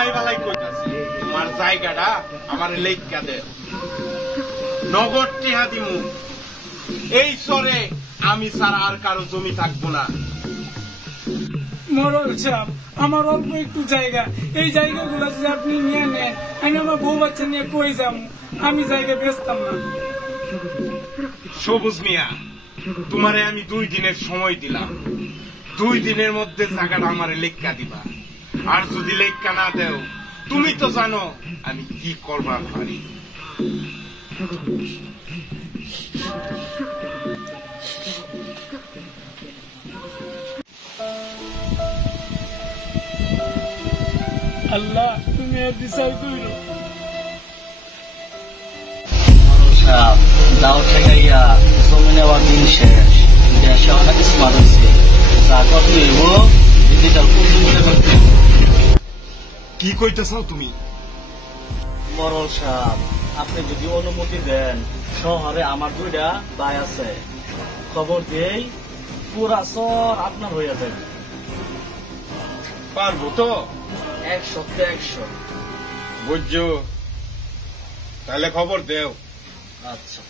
বালাই বালাই কইতাছি তোমার জায়গাটা আমার লেখা দে নগদ টিহা দিমু এই সরে আমি ছাড়া আর কারো জমি থাকবো না মোরল সাহেব আমার অল্প একটু জায়গা এই জায়গাগুলো যদি আপনি নিয়ে নেন আমি আমার বউ বাচ্চা নিয়ে কই যাবো আমি জায়গা বেচতাম না সবুজ মিয়া তোমারে আমি 2 দিনের সময় দিলাম 2 দিনের মধ্যে জায়গাটা আমার লেখা দিবা আর যদি লেখা না দেও তুমি তো জানো আমি কি করবার পারি আল্লাহ তুমি আর বিচার করো যাও ঠেকাইয়া জমি নেওয়ার দিন শেষ দেশে অনেক স্মার্ট হয়েছে যা করতে হইব ডিজিটাল করতে কি কইতেছাও তুমি মরল সাহেব আপনি যদি অনুমতি দেন শহরে আমার 2টা ভাই আছে খবর দিয়েই পুরা শহর আপনার হইয়া যাবে পারবো তো 100 বুঝছো তাহলে খবর দেও আচ্ছা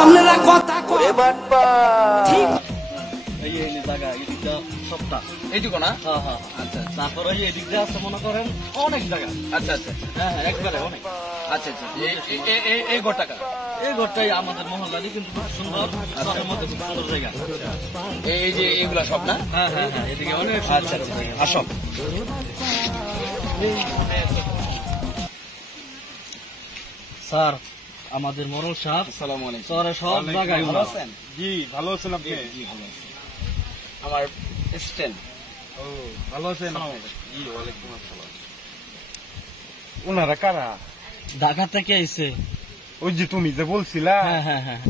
আপনারা কথা কয় এই জায়গা এদিকটা সপ্তাহ এইটুকু না হ্যাঁ হ্যাঁ আচ্ছা তারপরে এদিকটা আছে মনে করেন অনেক জায়গা আচ্ছা আচ্ছা হ্যাঁ হ্যাঁ একবারে অনেক আচ্ছা আচ্ছা এই ঘরটা এই ঘরটাই আমাদের মহল্লারই কিন্তু খুব সুন্দর শহরের মধ্যে খুব সুন্দর জায়গা এই যে এইগুলা সব না হ্যাঁ হ্যাঁ হ্যাঁ এদিকে অনেক আচ্ছা আচ্ছা আসো স্যার আমাদের মরল সাহেব আসসালামু আলাইকুম শহরে সব জায়গায় ভালো আছেন জি ভালো আছেন আপনি আমার স্ট্যান্ড ও ভালো আছেন জি ওয়ালাইকুম আসসালাম ওনারা কারা ঢাকা থেকে আইছে ওই যে তুমি যে বলছিলা হ্যাঁ হ্যাঁ হ্যাঁ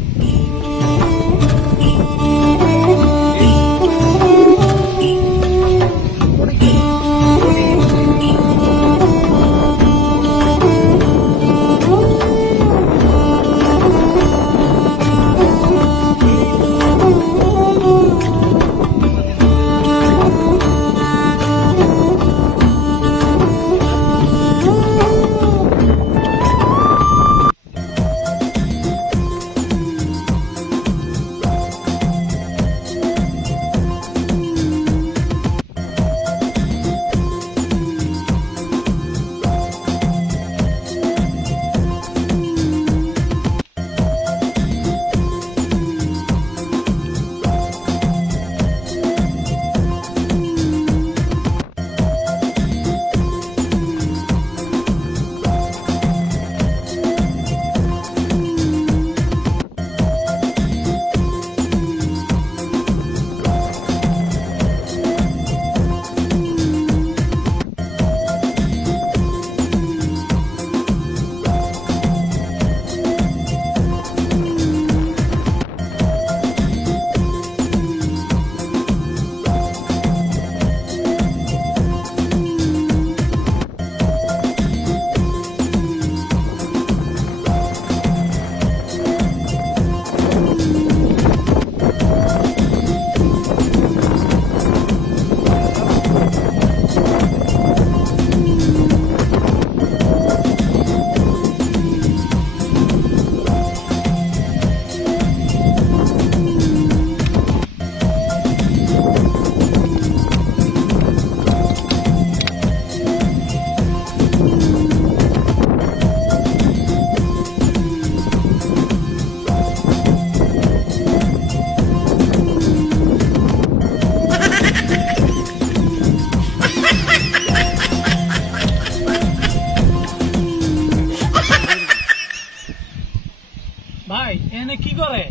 ভাই এনে কি করে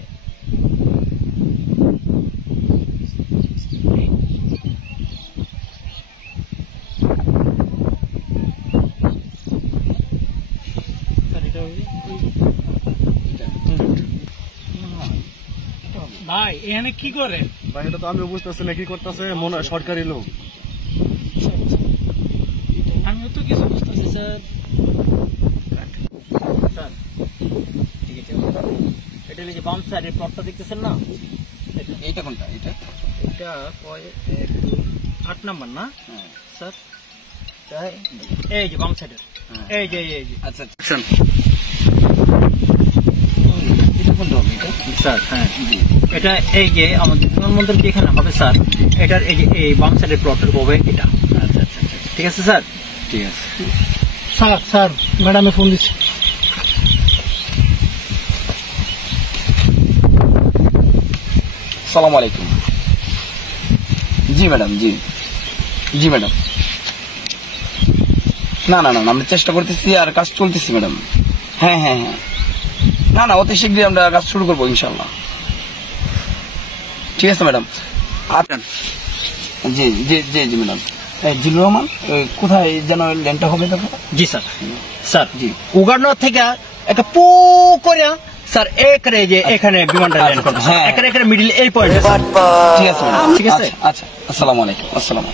ভাই এনে কি করে ভাই এটা তো আমি বুঝতেছি না কি করতেছে মনে হয় সরকারি লোক আমিও তো কিছু বুঝতেছি স্যার আমাদের এই যে বাম সাইডের প্লটটা দেখতেছেন না, এইটা কোনটা? এটা 8 নাম্বার না স্যার? এই যে বাম সাইডের, এই যে আচ্ছা স্যার। হ্যাঁ এটা এই যে আমাদের বিমানবন্দর যেখানে হবে স্যার, এটার এই যে এই বাম সাইডের প্লটের হবে এটা। আচ্ছা আচ্ছা ঠিক আছে স্যার। ঠিক আছে স্যার ম্যাডামে ফোন দিচ্ছি। আসসালামু আলাইকুম। জি ম্যাডাম, জি জি ম্যাডাম। না না না আমরা চেষ্টা করতেছি আর কাজ চলতেছি ম্যাডাম। হ্যাঁ হ্যাঁ হ্যাঁ না না অতি শীঘ্রই আমরা কাজ শুরু করবো ইনশাল্লাহ। ঠিক আছে ম্যাডাম। আচ্ছা জি জি জি জি ম্যাডাম। জিলুর রহমান কোথায় যেন ল্যান্ডটা হবে? দেখো। জি স্যার। স্যার জি উগারনগর থেকে একটা পু করে স্যার একরে যে এখানে বিমানটা ল্যান্ড করবে। হ্যাঁ একরে মিডল এই পয়েন্ট। ঠিক আছে ম্যাডাম। ঠিক আছে আচ্ছা আসসালামু আলাইকুম। আসসালাম।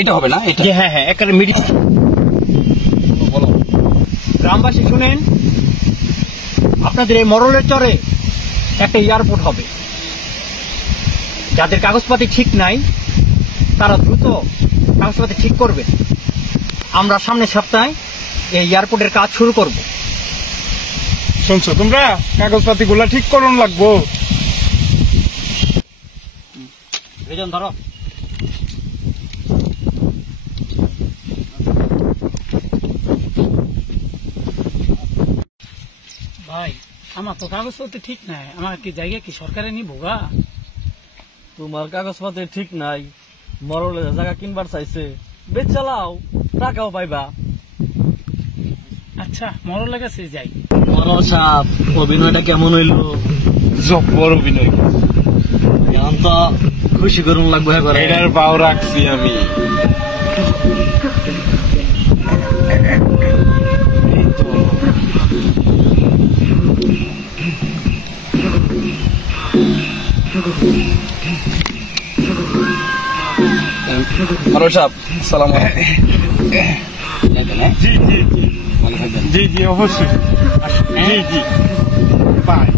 এটা হবে না? এটা হ্যাঁ হ্যাঁ একরে মিডল। বলো গ্রামবাসী শুনেন, আপনাদের এই মরলের চরে একটা এয়ারপোর্ট হবে। যাদের কাগজপাতি ঠিক নাই তারা দ্রুত কাগজপাতি ঠিক করবে। আমরা সামনের সপ্তাহে এই এয়ারপোর্টের কাজ শুরু করব। শুনছো তোমরা, কাগজপাতি গুলা ঠিক করুন লাগবো। রেজন ধরো। ভাই আমার তো কাগজপত্র ঠিক নাই, আমার কি জায়গা কি সরকারে নিবো গা? তোমার কাগজপত্র ঠিক নাই, মরলে জায়গা কিনবার চাইছে, বেচ চালাও, টাকাও পাইবা। আচ্ছা মরলের কাছে যাই। মরল সাপ অভিনয়টা কেমন হইল? জব্বর অভিনয়। এখন তো খুশি করুন লাগবে। এটার পাও রাখছি আমি। মরল সাহেব আসসালামু আলাইকুম। জি জি জি জি জি অবশ্যই। জি জি বাই।